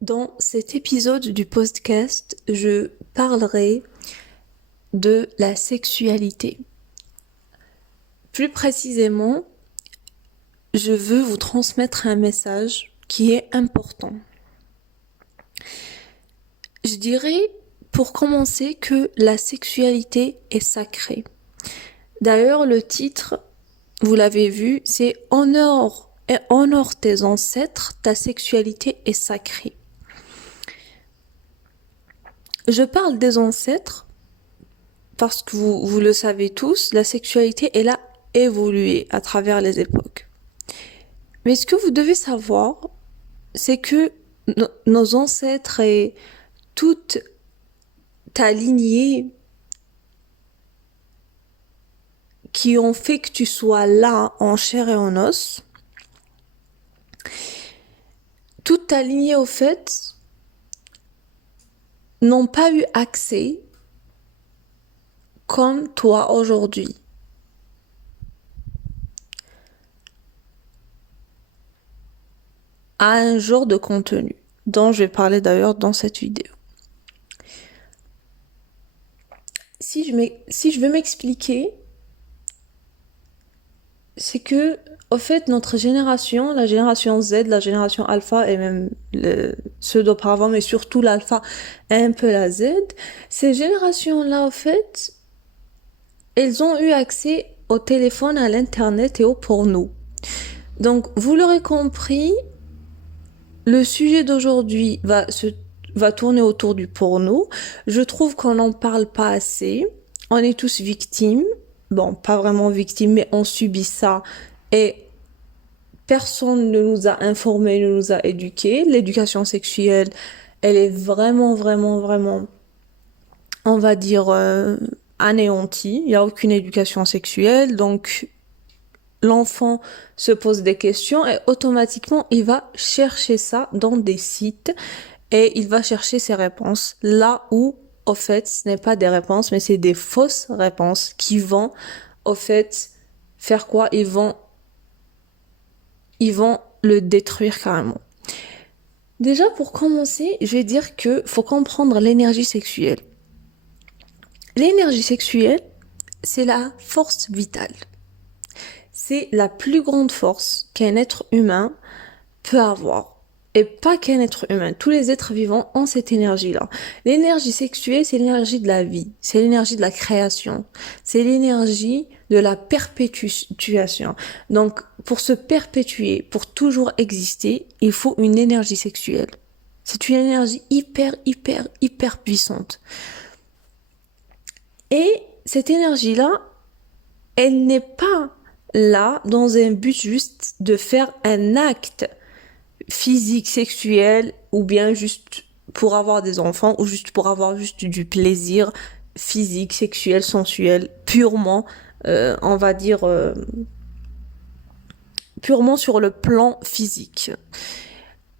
Dans cet épisode du podcast, je parlerai de la sexualité. Plus précisément, je veux vous transmettre un message qui est important. Je dirais, pour commencer, que la sexualité est sacrée. D'ailleurs, le titre, vous l'avez vu, c'est Honore tes ancêtres, ta sexualité est sacrée. Je parle des ancêtres parce que vous le savez tous, la sexualité, elle a évolué à travers les époques. Mais ce que vous devez savoir, c'est que nos ancêtres et toute ta lignée qui ont fait que tu sois là en chair et en os, toute ta lignée au fait, n'ont pas eu accès comme toi aujourd'hui à un genre de contenu dont je vais parler d'ailleurs dans cette vidéo. Si je veux m'expliquer, c'est que, au fait, notre génération, la génération Z, la génération Alpha et même ceux d'auparavant, mais surtout l'Alpha et un peu la Z, ces générations-là, au fait, elles ont eu accès au téléphone, à l'internet et au porno. Donc, vous l'aurez compris, le sujet d'aujourd'hui va tourner autour du porno. Je trouve qu'on n'en parle pas assez. On est tous victimes. Bon, pas vraiment victimes, mais on subit ça. Et personne ne nous a informés, ne nous a éduqués. L'éducation sexuelle, elle est vraiment, vraiment, vraiment, on va dire, anéantie. Il n'y a aucune éducation sexuelle. Donc, l'enfant se pose des questions et automatiquement, il va chercher ça dans des sites et il va chercher ses réponses là où, au fait, ce n'est pas des réponses, mais c'est des fausses réponses qui vont, au fait, faire quoi? Ils vont le détruire carrément. Déjà, pour commencer, je vais dire que faut comprendre l'énergie sexuelle. L'énergie sexuelle, c'est la force vitale. C'est la plus grande force qu'un être humain peut avoir. Et pas qu'un être humain. Tous les êtres vivants ont cette énergie-là. L'énergie sexuelle, c'est l'énergie de la vie. C'est l'énergie de la création. C'est l'énergie de la perpétuation. Donc, pour se perpétuer, pour toujours exister, il faut une énergie sexuelle. C'est une énergie hyper, hyper, hyper puissante. Et cette énergie-là, elle n'est pas là dans un but juste de faire un acte physique, sexuel, ou bien juste pour avoir des enfants, ou juste pour avoir juste du plaisir physique, sexuel, sensuel, purement, on va dire, purement sur le plan physique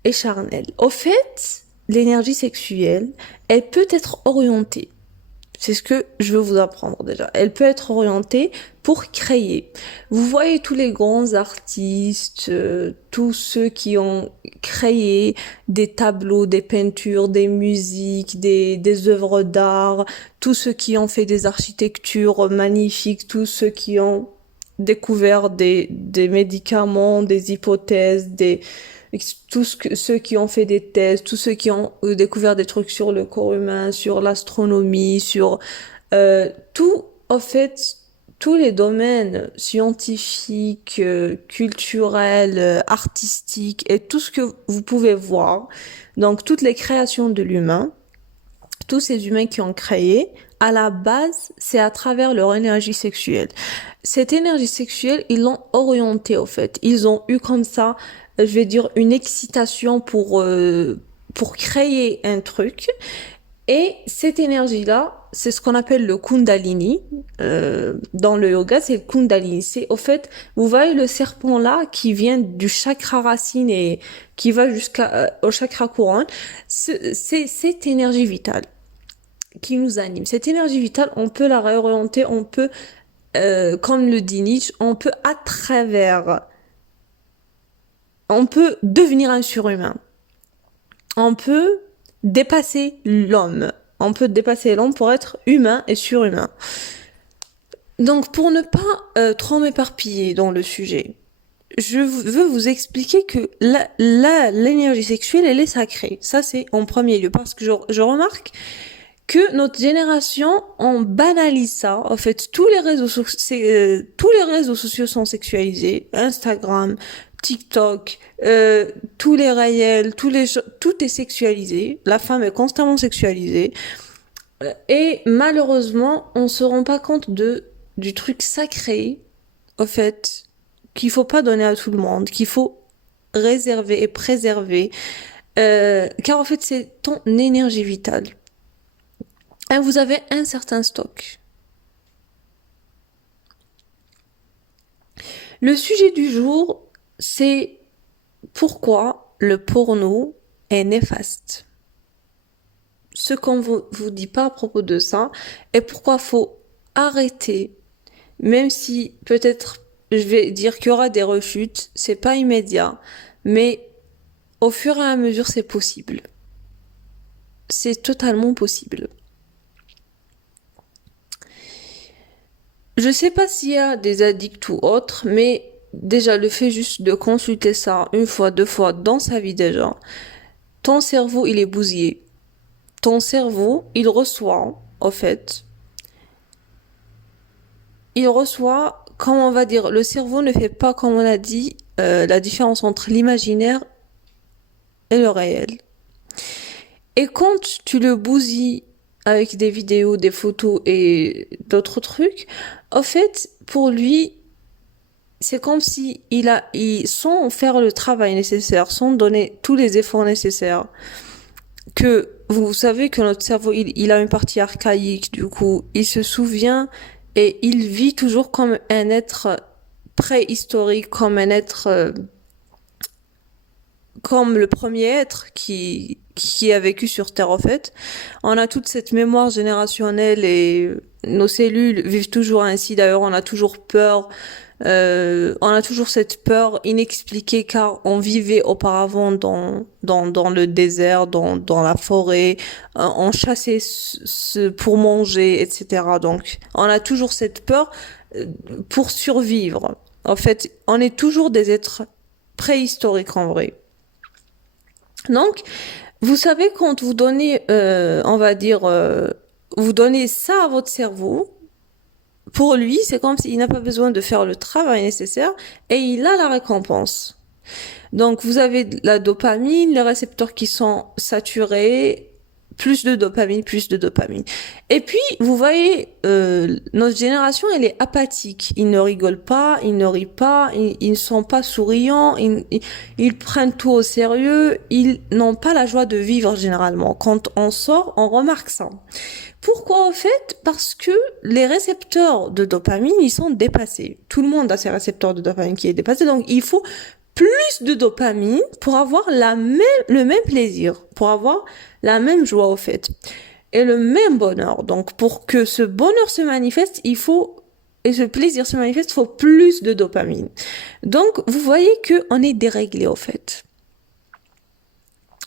et charnel. Au fait, l'énergie sexuelle, elle peut être orientée. C'est ce que je veux vous apprendre déjà. Elle peut être orientée pour créer. Vous voyez tous les grands artistes, tous ceux qui ont créé des tableaux, des peintures, des musiques, des œuvres d'art, tous ceux qui ont fait des architectures magnifiques, tous ceux qui ont découvert des médicaments, des hypothèses, ceux qui ont fait des thèses, tous ceux qui ont découvert des trucs sur le corps humain, sur l'astronomie, sur tout, en fait, tous les domaines scientifiques, culturels, artistiques et tout ce que vous pouvez voir. Donc, toutes les créations de l'humain, tous ces humains qui ont créé, à la base, c'est à travers leur énergie sexuelle. Cette énergie sexuelle, ils l'ont orientée, au fait. Ils ont eu comme ça, je vais dire, une excitation pour créer un truc. Et cette énergie-là, c'est ce qu'on appelle le Kundalini. Dans le yoga, c'est le Kundalini. C'est, au fait, vous voyez le serpent-là qui vient du chakra racine et qui va jusqu'au chakra couronne. C'est cette énergie vitale qui nous anime. Cette énergie vitale, on peut la réorienter, on peut, comme le dit Nietzsche, on peut devenir un surhumain. on peut dépasser l'homme. On peut dépasser l'homme pour être humain et surhumain. Donc, pour ne pas trop m'éparpiller dans le sujet, je veux vous expliquer que l'énergie sexuelle, elle est sacrée. Ça, c'est en premier lieu. Parce que je remarque que notre génération, on banalise ça. En fait, tous les réseaux sociaux sont sexualisés. Instagram, TikTok, tous les réels, tout est sexualisé. La femme est constamment sexualisée. Et malheureusement, on se rend pas compte du truc sacré, au fait, qu'il faut pas donner à tout le monde, qu'il faut réserver et préserver, car en fait, c'est ton énergie vitale. Et vous avez un certain stock. Le sujet du jour, c'est pourquoi le porno est néfaste. Ce qu'on vous dit pas à propos de ça, et pourquoi faut arrêter, même si peut-être je vais dire qu'il y aura des rechutes, c'est pas immédiat, mais au fur et à mesure c'est possible. C'est totalement possible. Je sais pas s'il y a des addicts ou autres, mais déjà le fait juste de consulter ça une fois, deux fois dans sa vie déjà, ton cerveau il est bousillé. Ton cerveau, il reçoit, au fait, comment on va dire, le cerveau ne fait pas, comme on a dit, la différence entre l'imaginaire et le réel. Et quand tu le bousilles avec des vidéos, des photos et d'autres trucs, au fait, pour lui, c'est comme si sans faire le travail nécessaire, sans donner tous les efforts nécessaires, que vous savez que notre cerveau, il a une partie archaïque, du coup, il se souvient et il vit toujours comme un être préhistorique, comme un être, comme le premier être qui a vécu sur Terre, en fait. On a toute cette mémoire générationnelle et nos cellules vivent toujours ainsi. D'ailleurs, on a toujours peur. On a toujours cette peur inexpliquée car on vivait auparavant dans le désert, dans la forêt, on chassait pour manger, etc. Donc, on a toujours cette peur pour survivre. En fait, on est toujours des êtres préhistoriques en vrai. Donc, vous savez, quand vous donnez, on va dire, vous donnez ça à votre cerveau, pour lui, c'est comme s'il n'a pas besoin de faire le travail nécessaire et il a la récompense. Donc, vous avez la dopamine, les récepteurs qui sont saturés, plus de dopamine, plus de dopamine. Et puis, vous voyez, notre génération, elle est apathique. Ils ne rigolent pas, ils ne rient pas, ils ne sont pas souriants, ils prennent tout au sérieux, ils n'ont pas la joie de vivre généralement. Quand on sort, on remarque ça. Pourquoi au fait? Parce que les récepteurs de dopamine, ils sont dépassés. Tout le monde a ses récepteurs de dopamine qui est dépassé, donc il faut plus de dopamine pour avoir le même plaisir, pour avoir la même joie au fait, et le même bonheur. Donc pour que ce bonheur se manifeste, et ce plaisir se manifeste, il faut plus de dopamine. Donc vous voyez que on est déréglé au fait.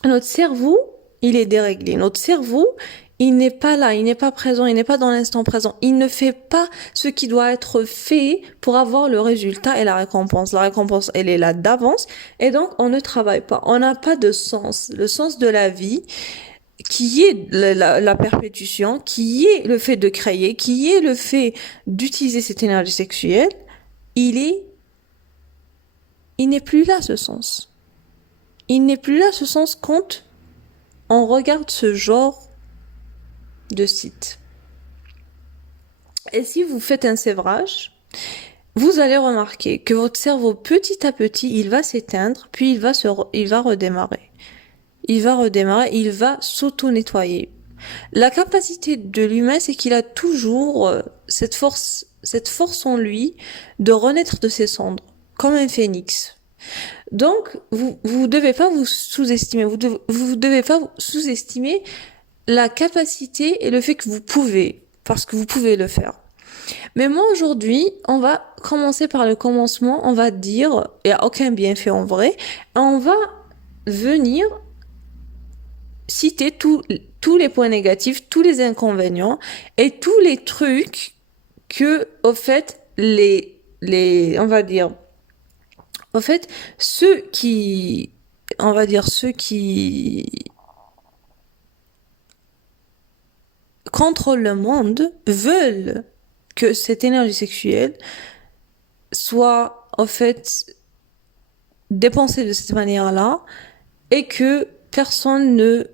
Notre cerveau, il est déréglé. Notre cerveau, il n'est pas là, il n'est pas présent, il n'est pas dans l'instant présent. Il ne fait pas ce qui doit être fait pour avoir le résultat et la récompense. La récompense, elle est là d'avance et donc on ne travaille pas. On n'a pas de sens. Le sens de la vie, qui est la perpétuation, qui est le fait de créer, qui est le fait d'utiliser cette énergie sexuelle, il n'est plus là ce sens. Il n'est plus là ce sens quand on regarde ce genre de site. Et si vous faites un sévrage, vous allez remarquer que votre cerveau, petit à petit, il va s'éteindre, puis il va redémarrer. Il va s'auto-nettoyer. La capacité de l'humain, c'est qu'il a toujours cette force en lui de renaître de ses cendres, comme un phénix. Donc, vous devez pas vous sous-estimer, vous devez pas sous-estimer la capacité et le fait que vous pouvez, parce que vous pouvez le faire. Mais moi aujourd'hui, on va commencer par le commencement, on va dire, il n'y a aucun bienfait en vrai, on va venir citer tous les points négatifs, tous les inconvénients et tous les trucs que, au fait, on va dire, au fait, ceux qui contrôlent le monde veulent que cette énergie sexuelle soit, en fait, dépensée de cette manière-là et que personne ne,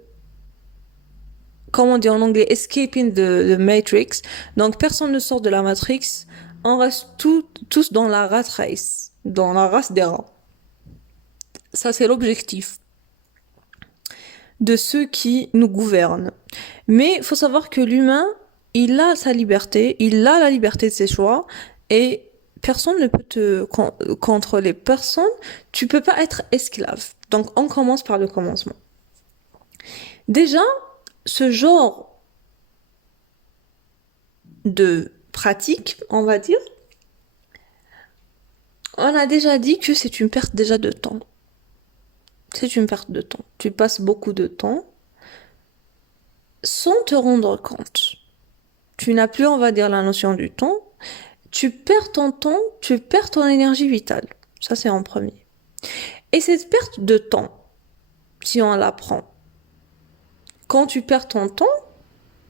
comment on dit en anglais, escaping the matrix. Donc personne ne sort de la matrix. On reste tous dans la rat race, dans la race des rats. Ça, c'est l'objectif de ceux qui nous gouvernent. Mais il faut savoir que l'humain, il a sa liberté, il a la liberté de ses choix et personne ne peut te contrôler. Tu peux pas être esclave. Donc on commence par le commencement. Déjà, ce genre de pratique, on va dire, on a déjà dit que c'est une perte déjà de temps. C'est une perte de temps. Tu passes beaucoup de temps sans te rendre compte. Tu n'as plus, on va dire, la notion du temps. Tu perds ton temps, tu perds ton énergie vitale. Ça, c'est en premier. Et cette perte de temps, si on la prend, quand tu perds ton temps,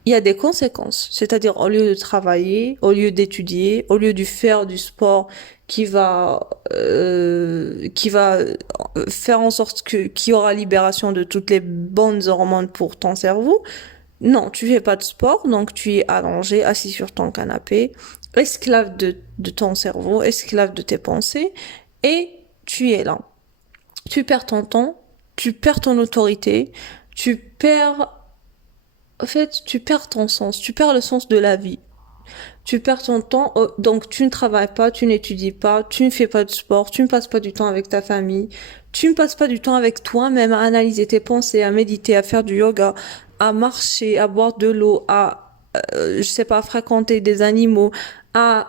il y a des conséquences. C'est-à-dire, au lieu de travailler, au lieu d'étudier, au lieu de faire du sport qui va faire en sorte qu'il y aura libération de toutes les bonnes hormones pour ton cerveau. Non, tu fais pas de sport, donc tu es allongé, assis sur ton canapé, esclave de ton cerveau, esclave de tes pensées, et tu es là. Tu perds ton temps, tu perds ton autorité, tu perds ton sens, tu perds le sens de la vie. Tu perds ton temps, donc tu ne travailles pas, tu n'étudies pas, tu ne fais pas de sport, tu ne passes pas du temps avec ta famille, tu ne passes pas du temps avec toi-même à analyser tes pensées, à méditer, à faire du yoga, à marcher, à boire de l'eau, je sais pas, fréquenter des animaux, je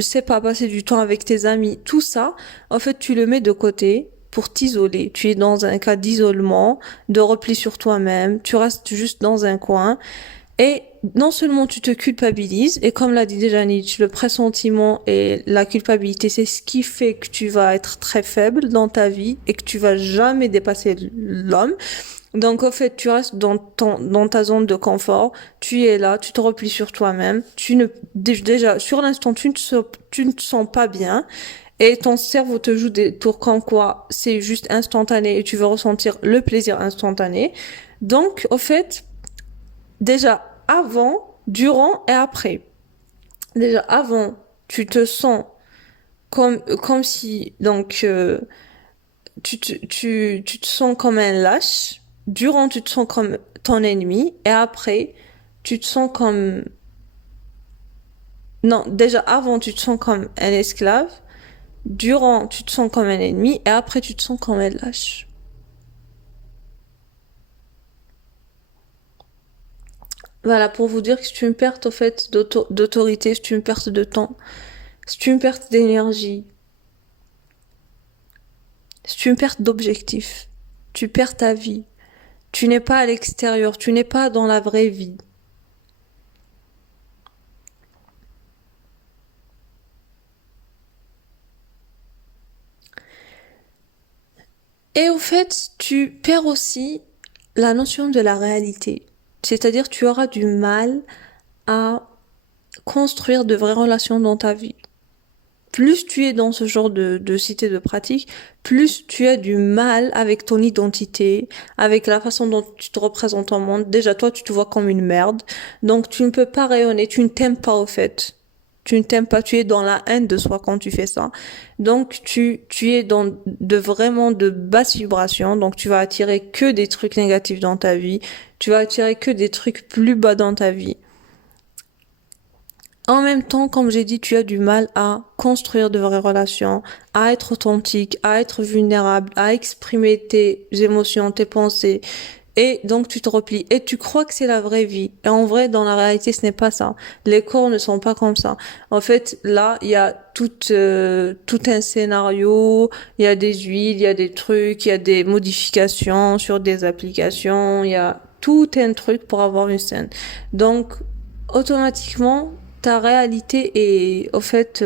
sais pas, passer du temps avec tes amis. Tout ça, en fait, tu le mets de côté pour t'isoler. Tu es dans un cas d'isolement, de repli sur toi-même, tu restes juste dans un coin. Et non seulement tu te culpabilises, et comme l'a dit déjà Nietzsche, le pressentiment et la culpabilité, c'est ce qui fait que tu vas être très faible dans ta vie et que tu vas jamais dépasser l'homme. Donc, au fait, tu restes dans ta zone de confort, tu es là, tu te replies sur toi-même, déjà, sur l'instant, tu ne te sens pas bien, et ton cerveau te joue des tours comme quoi c'est juste instantané et tu veux ressentir le plaisir instantané. Donc, au fait, déjà avant, durant et après. Déjà avant, tu te sens comme si tu te sens comme un lâche. Durant, tu te sens comme ton ennemi et après, tu te sens comme non, déjà avant, tu te sens comme un esclave. Durant, tu te sens comme un ennemi et après, tu te sens comme un lâche. Voilà, pour vous dire que c'est une perte, au fait, d'autorité, c'est une perte de temps, c'est une perte d'énergie, c'est une perte d'objectif. Tu perds ta vie. Tu n'es pas à l'extérieur, tu n'es pas dans la vraie vie. Et au fait, tu perds aussi la notion de la réalité. C'est-à-dire, tu auras du mal à construire de vraies relations dans ta vie. Plus tu es dans ce genre de cité de pratique, plus tu as du mal avec ton identité, avec la façon dont tu te représentes au monde. Déjà, toi, tu te vois comme une merde. Donc, tu ne peux pas rayonner, tu ne t'aimes pas au fait. Tu ne t'aimes pas, tu es dans la haine de soi quand tu fais ça. Donc, tu es dans vraiment de basses vibrations. Donc, tu vas attirer que des trucs négatifs dans ta vie. Tu vas attirer que des trucs plus bas dans ta vie. En même temps, comme j'ai dit, tu as du mal à construire de vraies relations, à être authentique, à être vulnérable, à exprimer tes émotions, tes pensées, Et donc tu te replies et tu crois que c'est la vraie vie. Et en vrai, dans la réalité, ce n'est pas ça. Les corps ne sont pas comme ça. En fait, là, il y a tout un scénario, il y a des huiles, il y a des trucs, il y a des modifications sur des applications, il y a tout un truc pour avoir une scène. Donc, automatiquement, ta réalité est, au fait,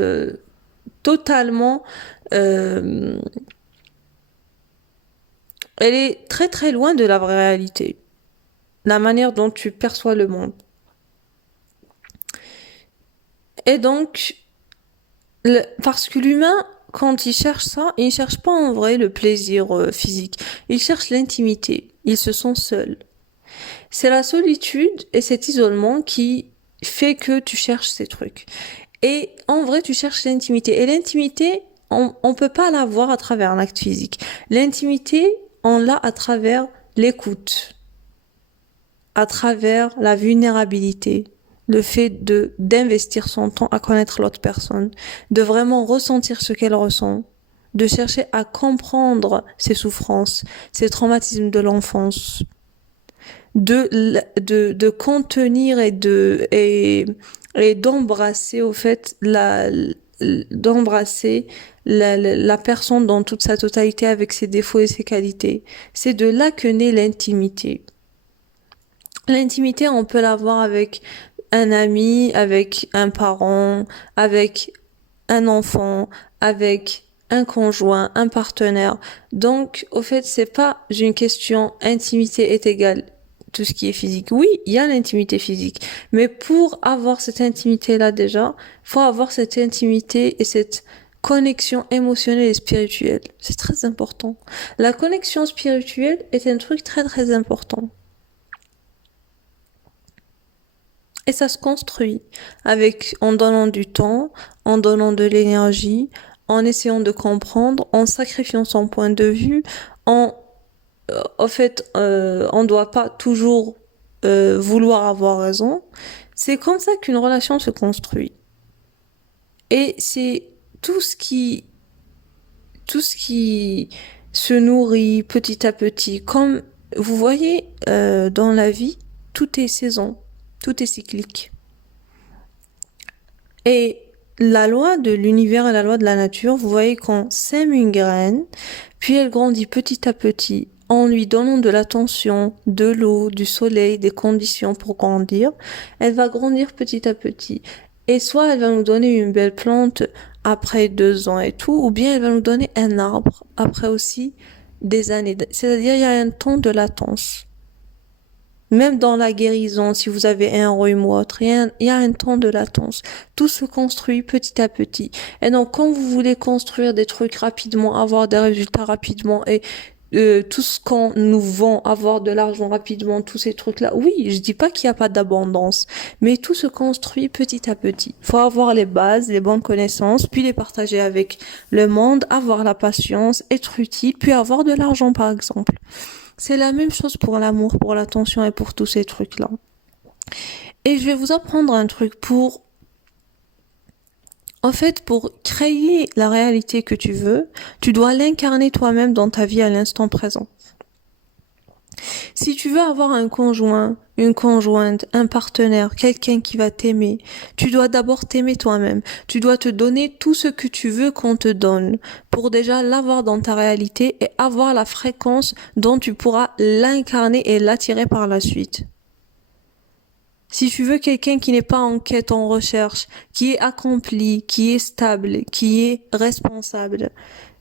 totalement... euh, elle est très très loin de la vraie réalité. La manière dont tu perçois le monde. Et donc, parce que l'humain, quand il cherche ça, il ne cherche pas en vrai le plaisir physique. Il cherche l'intimité. Il se sent seul. C'est la solitude et cet isolement qui fait que tu cherches ces trucs. Et en vrai, tu cherches l'intimité. Et l'intimité, on peut pas l'avoir à travers un acte physique. L'intimité, on l'a à travers l'écoute, à travers la vulnérabilité, le fait d'investir son temps à connaître l'autre personne, de vraiment ressentir ce qu'elle ressent, de chercher à comprendre ses souffrances, ses traumatismes de l'enfance, de contenir et d'embrasser au fait d'embrasser la personne dans toute sa totalité avec ses défauts et ses qualités. C'est de là que naît l'intimité. L'intimité, on peut l'avoir avec un ami, avec un parent, avec un enfant, avec un conjoint, un partenaire. Donc, au fait, c'est pas une question intimité est égale tout ce qui est physique. Oui, il y a l'intimité physique, mais pour avoir cette intimité-là déjà, faut avoir cette intimité et cette connexion émotionnelle et spirituelle. C'est très important. La connexion spirituelle est un truc très très important. Et ça se construit en donnant du temps, en donnant de l'énergie, en essayant de comprendre, en sacrifiant son point de vue, on doit pas toujours vouloir avoir raison. C'est comme ça qu'une relation se construit. Et c'est tout ce qui se nourrit petit à petit. Comme vous voyez, dans la vie, tout est saison. Tout est cyclique. Et la loi de l'univers et la loi de la nature, vous voyez qu'on sème une graine, puis elle grandit petit à petit en lui donnant de l'attention, de l'eau, du soleil, des conditions pour grandir. Elle va grandir petit à petit. Et soit elle va nous donner une belle plante après 2 ans et tout, ou bien elle va nous donner un arbre après aussi des années. C'est-à-dire il y a un temps de latence. Même dans la guérison, si vous avez un rhume ou autre, il y a un temps de latence. Tout se construit petit à petit. Et donc, quand vous voulez construire des trucs rapidement, avoir des résultats rapidement et tout ce qu'on nous vend, avoir de l'argent rapidement, tous ces trucs-là, oui, je dis pas qu'il n'y a pas d'abondance, mais tout se construit petit à petit. Faut avoir les bases, les bonnes connaissances, puis les partager avec le monde, avoir la patience, être utile, puis avoir de l'argent, par exemple. C'est la même chose pour l'amour, pour l'attention et pour tous ces trucs-là. Et je vais vous apprendre un truc en fait, pour créer la réalité que tu veux, tu dois l'incarner toi-même dans ta vie à l'instant présent. Si tu veux avoir un conjoint, une conjointe, un partenaire, quelqu'un qui va t'aimer, tu dois d'abord t'aimer toi-même. Tu dois te donner tout ce que tu veux qu'on te donne pour déjà l'avoir dans ta réalité et avoir la fréquence dont tu pourras l'incarner et l'attirer par la suite. Si tu veux quelqu'un qui n'est pas en quête, en recherche, qui est accompli, qui est stable, qui est responsable,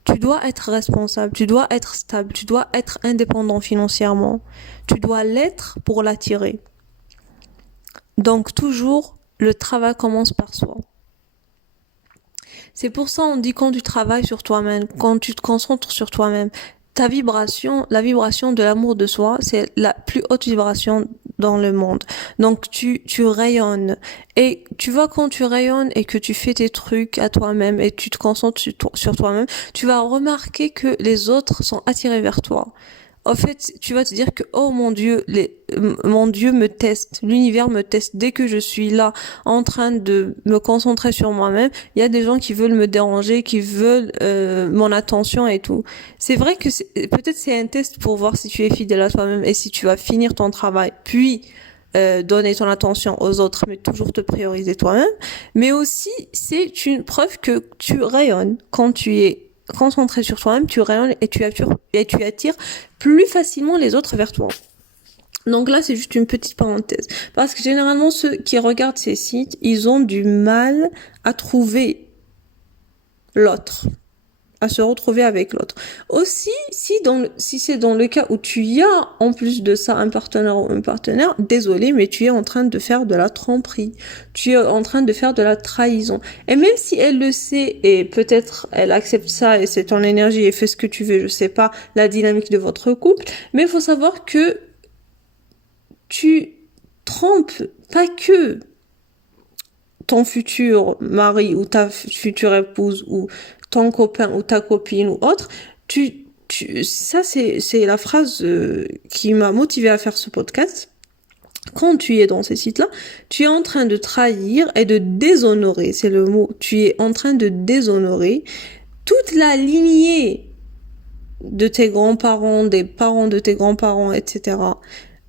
tu dois être responsable, tu dois être stable, tu dois être indépendant financièrement. Tu dois l'être pour l'attirer. Donc toujours, le travail commence par soi. C'est pour ça on dit quand tu travailles sur toi-même, quand tu te concentres sur toi-même, ta vibration, la vibration de l'amour de soi, c'est la plus haute vibration dans le monde. Donc tu rayonnes. Et tu vois, quand tu rayonnes et que tu fais tes trucs à toi-même et tu te concentres sur toi-même, tu vas remarquer que les autres sont attirés vers toi. en fait, tu vas te dire que, oh mon Dieu, mon Dieu me teste, l'univers me teste. Dès que je suis là, en train de me concentrer sur moi-même, il y a des gens qui veulent me déranger, qui veulent mon attention et tout. C'est vrai que peut-être c'est un test pour voir si tu es fidèle à toi-même et si tu vas finir ton travail, puis donner ton attention aux autres, mais toujours te prioriser toi-même. Mais aussi, c'est une preuve que tu rayonnes quand tu es concentré sur toi-même, tu rayonnes et tu attires plus facilement les autres vers toi. Donc là, c'est juste une petite parenthèse. Parce que généralement, ceux qui regardent ces sites, ils ont du mal à trouver l'autre, à se retrouver avec l'autre. Aussi, si c'est dans le cas où tu y as, en plus de ça, un partenaire ou une partenaire, désolé, mais tu es en train de faire de la tromperie. Tu es en train de faire de la trahison. Et même si elle le sait, et peut-être elle accepte ça, et c'est ton énergie, et fais ce que tu veux, je sais pas, la dynamique de votre couple, mais il faut savoir que tu trompes pas que ton futur mari ou ta future épouse ou ton copain ou ta copine ou autre, ça c'est la phrase qui m'a motivée à faire ce podcast. Quand tu es dans ces sites-là, tu es en train de trahir et de déshonorer, c'est le mot, tu es en train de déshonorer toute la lignée de tes grands-parents, des parents de tes grands-parents, etc.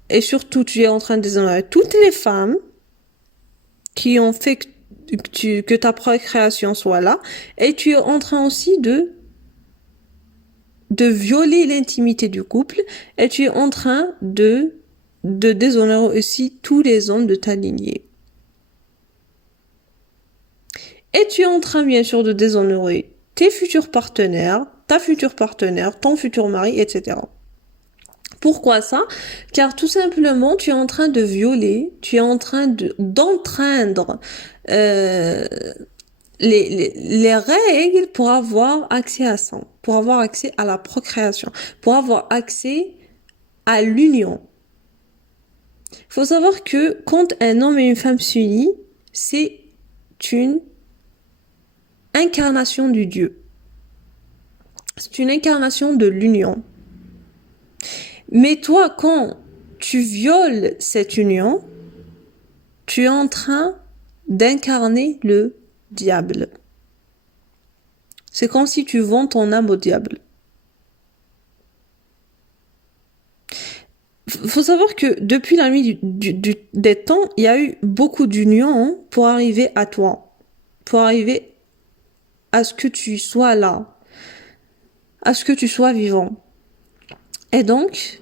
Et surtout, tu es en train de déshonorer toutes les femmes qui ont fait que ta procréation soit là, et tu es en train aussi de violer l'intimité du couple, et tu es en train de déshonorer aussi tous les hommes de ta lignée. Et tu es en train, bien sûr, de déshonorer tes futurs partenaires, ta future partenaire, ton futur mari, etc. Pourquoi ça? Car tout simplement, tu es en train de violer, tu es en train d'entraîner les règles pour avoir accès à ça, pour avoir accès à la procréation, pour avoir accès à l'union. Il faut savoir que quand un homme et une femme s'unissent, c'est une incarnation du Dieu. C'est une incarnation de l'union. Mais toi, quand tu violes cette union, tu es en train d'incarner le diable. C'est comme si tu vends ton âme au diable. Faut savoir que depuis la nuit des temps, il y a eu beaucoup d'unions pour arriver à toi, pour arriver à ce que tu sois là, à ce que tu sois vivant. Et donc,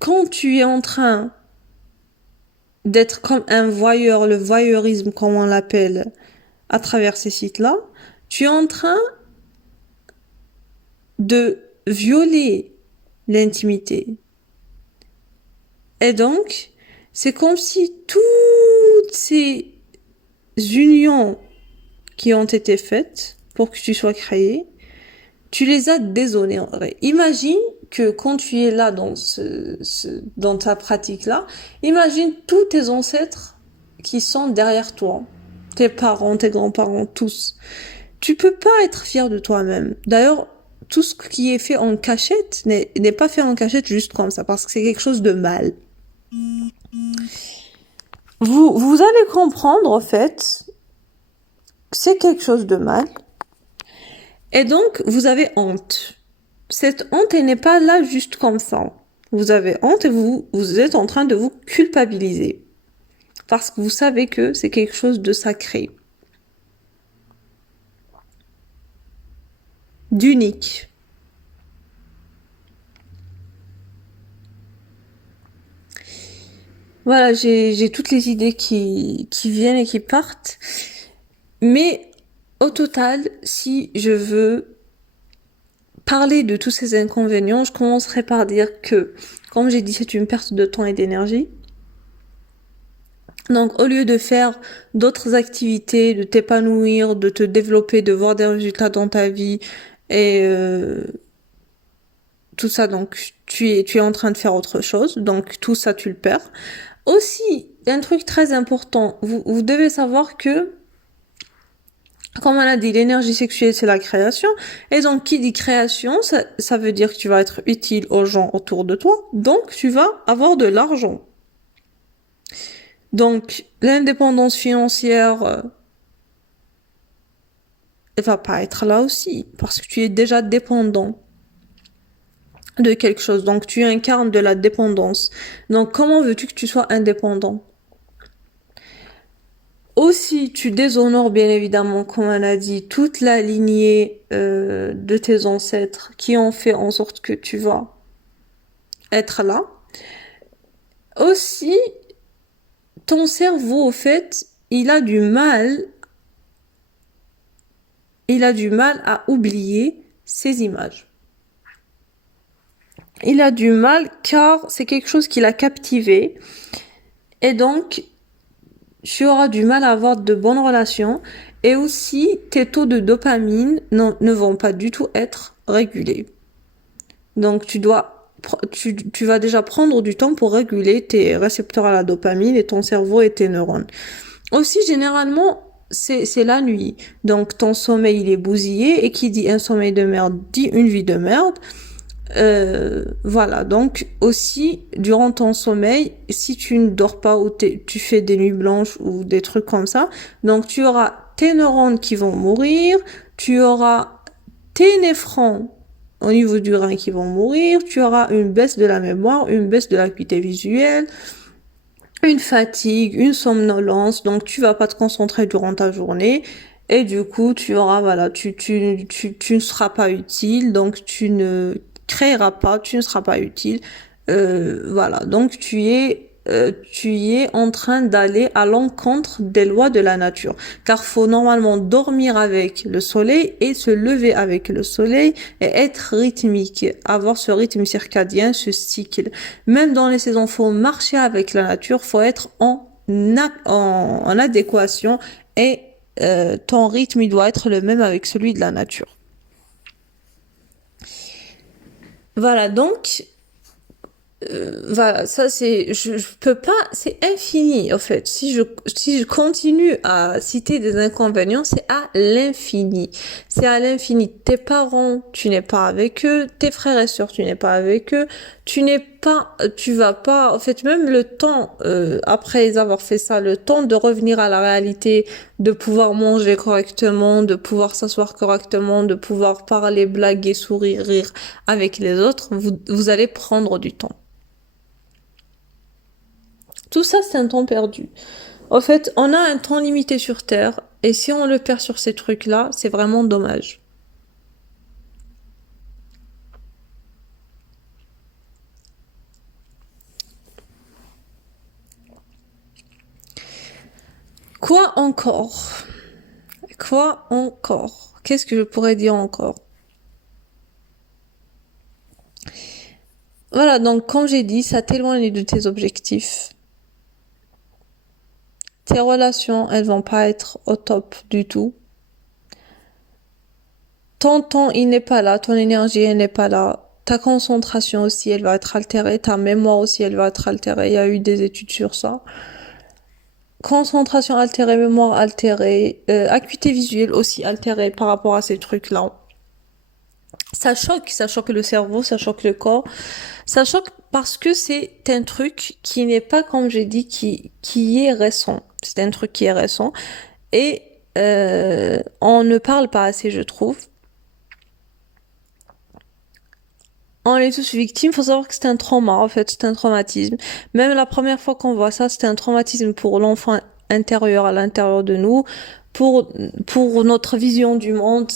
quand tu es en train d'être comme un voyeur, le voyeurisme comme on l'appelle, à travers ces sites-là, tu es en train de violer l'intimité. Et donc, c'est comme si toutes ces unions qui ont été faites pour que tu sois créé, tu les as déshonorées. Imagine que quand tu es là dans dans ta pratique-là, imagine tous tes ancêtres qui sont derrière toi. Tes parents, tes grands-parents, tous. Tu peux pas être fier de toi-même. D'ailleurs, tout ce qui est fait en cachette n'est pas fait en cachette juste comme ça, parce que c'est quelque chose de mal. Vous allez comprendre, en fait, c'est quelque chose de mal. Et donc, vous avez honte. Cette honte, elle n'est pas là juste comme ça. Vous avez honte et vous êtes en train de vous culpabiliser. Parce que vous savez que c'est quelque chose de sacré. D'unique. Voilà, j'ai toutes les idées qui viennent et qui partent. Mais au total, si je veux parler de tous ces inconvénients, je commencerai par dire que, comme j'ai dit, c'est une perte de temps et d'énergie. Donc, au lieu de faire d'autres activités, de t'épanouir, de te développer, de voir des résultats dans ta vie et tout ça, donc tu es en train de faire autre chose. Donc, tout ça, tu le perds. Aussi, un truc très important, vous devez savoir que Comme on a dit, l'énergie sexuelle, c'est la création. Et donc, qui dit création, ça veut dire que tu vas être utile aux gens autour de toi. Donc, tu vas avoir de l'argent. Donc, l'indépendance financière, elle va pas être là aussi. Parce que tu es déjà dépendant de quelque chose. Donc, tu incarnes de la dépendance. Donc, comment veux-tu que tu sois indépendant? Aussi, tu déshonores bien évidemment, comme on a dit, toute la lignée de tes ancêtres qui ont fait en sorte que tu vas être là. Aussi, ton cerveau, au fait, il a du mal à oublier ces images. Il a du mal car c'est quelque chose qui l'a captivé et donc tu auras du mal à avoir de bonnes relations et aussi tes taux de dopamine ne vont pas du tout être régulés. Donc tu vas déjà prendre du temps pour réguler tes récepteurs à la dopamine et ton cerveau et tes neurones. Aussi, généralement, c'est la nuit. Donc ton sommeil il est bousillé et qui dit un sommeil de merde dit une vie de merde. Voilà, donc aussi durant ton sommeil, si tu ne dors pas ou tu fais des nuits blanches ou des trucs comme ça, donc tu auras tes neurones qui vont mourir, tu auras tes néphrons au niveau du rein qui vont mourir, tu auras une baisse de la mémoire, une baisse de l'acuité visuelle, une fatigue, une somnolence, donc tu vas pas te concentrer durant ta journée et du coup tu auras voilà, tu ne seras pas utile, donc tu ne créeras pas, tu ne seras pas utile. Voilà, donc tu es en train d'aller à l'encontre des lois de la nature. Car faut normalement dormir avec le soleil et se lever avec le soleil et être rythmique, avoir ce rythme circadien, ce cycle. Même dans les saisons, faut marcher avec la nature, faut être en adéquation et ton rythme il doit être le même avec celui de la nature. Voilà, donc voilà, ça je peux pas, c'est infini en fait. Si je continue à citer des inconvénients, c'est à l'infini. C'est à l'infini. Tes parents, tu n'es pas avec eux, tes frères et sœurs, tu n'es pas avec eux, tu vas pas, en fait, même le temps après avoir fait ça, le temps de revenir à la réalité, de pouvoir manger correctement, de pouvoir s'asseoir correctement, de pouvoir parler, blaguer, sourire, rire avec les autres, vous allez prendre du temps. Tout ça, c'est un temps perdu. En fait, on a un temps limité sur Terre, et si on le perd sur ces trucs-là, c'est vraiment dommage. Quoi encore? Quoi encore? Qu'est-ce que je pourrais dire encore? Voilà, donc comme j'ai dit, ça t'éloigne de tes objectifs. Tes relations, elles vont pas être au top du tout. Ton temps, il n'est pas là, ton énergie, elle n'est pas là. Ta concentration aussi, elle va être altérée. Ta mémoire aussi, elle va être altérée. Il y a eu des études sur ça. Concentration altérée, mémoire altérée, acuité visuelle aussi altérée par rapport à ces trucs-là. Ça choque le cerveau, ça choque le corps. Ça choque parce que c'est un truc qui n'est pas, comme j'ai dit, qui est récent. C'est un truc qui est récent. Et on ne parle pas assez, je trouve. On est tous victimes, faut savoir que c'est un trauma, en fait, c'est un traumatisme. Même la première fois qu'on voit ça, c'était un traumatisme pour l'enfant intérieur à l'intérieur de nous, pour notre vision du monde,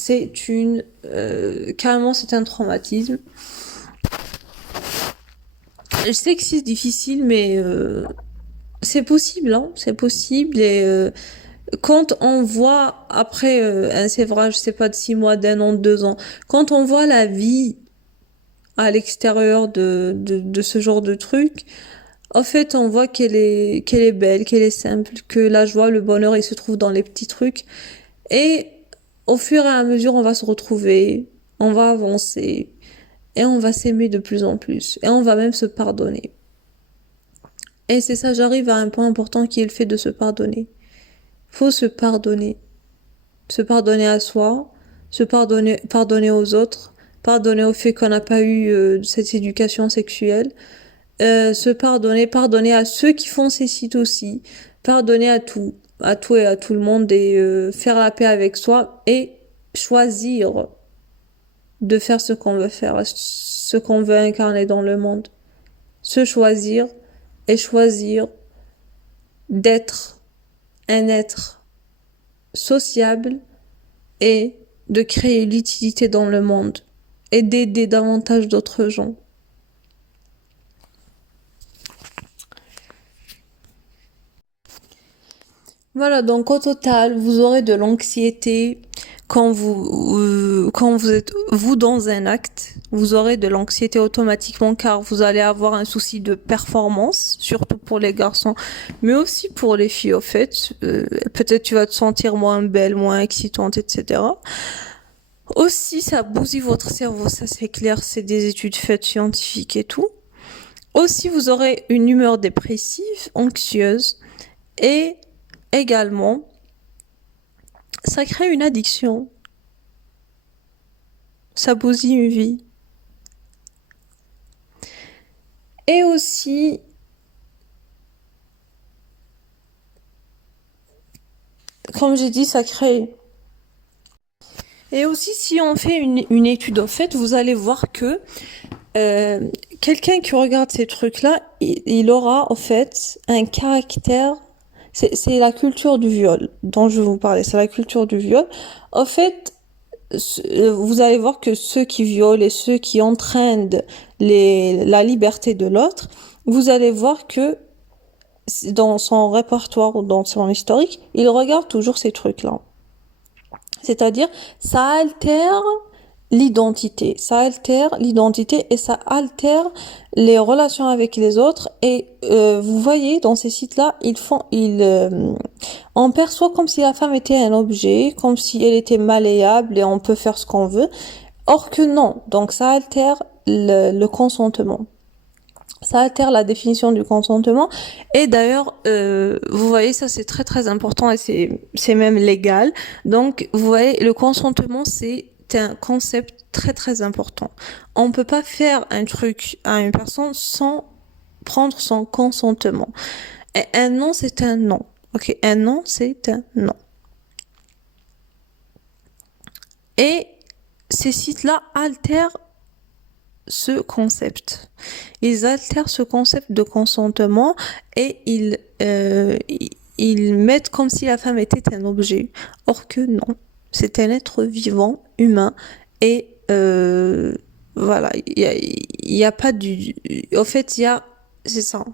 carrément c'est un traumatisme. Je sais que c'est difficile, mais c'est possible, hein, c'est possible et quand on voit après un sévrage, je sais pas de 6 mois, d'un an, de 2 ans, quand on voit la vie à l'extérieur de ce genre de truc, en fait, on voit qu'elle est belle, qu'elle est simple, que la joie, le bonheur, il se trouve dans les petits trucs. Et au fur et à mesure, on va se retrouver, on va avancer, et on va s'aimer de plus en plus. Et on va même se pardonner. Et c'est ça, j'arrive à un point important qui est le fait de se pardonner. Faut se pardonner. se pardonner à soi, pardonner aux autres, pardonner au fait qu'on n'a pas eu cette éducation sexuelle, se pardonner à ceux qui font ces sites aussi, pardonner à tout et à tout le monde et faire la paix avec soi et choisir de faire ce qu'on veut faire, ce qu'on veut incarner dans le monde. Se choisir et choisir d'être un être sociable et de créer l'utilité dans le monde et d'aider davantage d'autres gens. Voilà, donc au total, vous aurez de l'anxiété quand vous êtes vous dans un acte, vous aurez de l'anxiété automatiquement car vous allez avoir un souci de performance, surtout pour les garçons, mais aussi pour les filles au fait. Peut-être tu vas te sentir moins belle, moins excitante, etc. Aussi, ça bousille votre cerveau, ça c'est clair, c'est des études faites scientifiques et tout. Aussi, vous aurez une humeur dépressive, anxieuse et également, ça crée une addiction. Ça bousille une vie. Et aussi, comme j'ai dit, ça crée. Et aussi, si on fait une étude, en fait, vous allez voir que quelqu'un qui regarde ces trucs-là, il aura, en fait, un caractère. C'est la culture du viol dont je vais vous parler. C'est la culture du viol. En fait, vous allez voir que ceux qui violent et ceux qui entraînent la liberté de l'autre, vous allez voir que dans son répertoire ou dans son historique, il regarde toujours ces trucs-là. C'est-à-dire, ça altère l'identité. Ça altère l'identité et ça altère les relations avec les autres. Et vous voyez, dans ces sites-là, on perçoit comme si la femme était un objet, comme si elle était malléable et on peut faire ce qu'on veut. Or que non. Donc ça altère le consentement. Ça altère la définition du consentement. Et d'ailleurs, vous voyez, ça c'est très très important et c'est même légal. Donc, vous voyez, le consentement, c'est un concept très très important. On peut pas faire un truc à une personne sans prendre son consentement. Et un non, c'est un non. Ok, un non, c'est un non. Et ces sites-là altèrent ce concept. Ils altèrent ce concept de consentement et ils mettent comme si la femme était un objet. Or que non, c'est un être vivant, humain et voilà, il y a pas du... Au fait, c'est ça,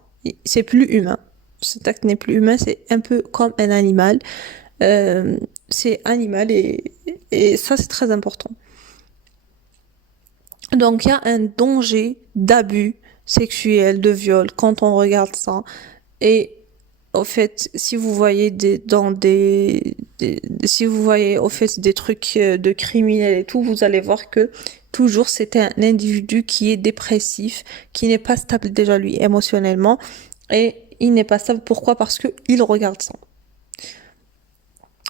c'est plus humain. Cet acte n'est plus humain, c'est un peu comme un animal. C'est animal et ça c'est très important. Donc il y a un danger d'abus sexuel, de viol quand on regarde ça. Et au fait, si vous voyez si vous voyez au fait des trucs de criminels et tout, vous allez voir que toujours c'est un individu qui est dépressif, qui n'est pas stable déjà lui émotionnellement et il n'est pas stable. Pourquoi? Parce que il regarde ça.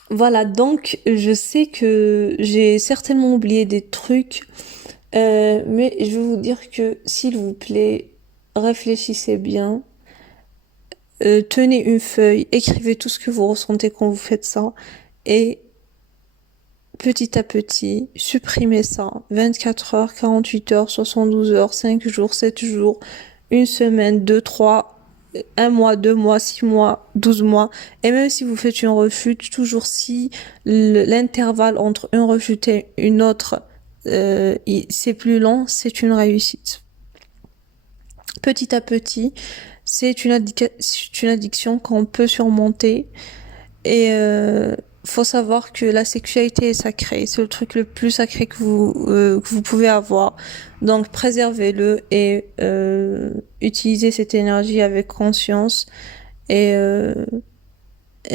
Voilà, donc je sais que j'ai certainement oublié des trucs. Mais je veux vous dire que, s'il vous plaît, réfléchissez bien, tenez une feuille, écrivez tout ce que vous ressentez quand vous faites ça, et petit à petit, supprimez ça. 24 heures, 48 heures, 72 heures, 5 jours, 7 jours, une semaine, 2, 3, un mois, 2 mois, 6 mois, 12 mois. Et même si vous faites une rechute, toujours si l'intervalle entre une rechute et une autre c'est plus lent, c'est une réussite. Petit à petit, c'est une addiction qu'on peut surmonter et faut savoir que la sexualité est sacrée, c'est le truc le plus sacré que vous pouvez avoir. Donc préservez-le et utilisez cette énergie avec conscience et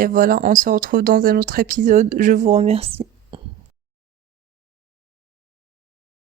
voilà, on se retrouve dans un autre épisode. Je vous remercie.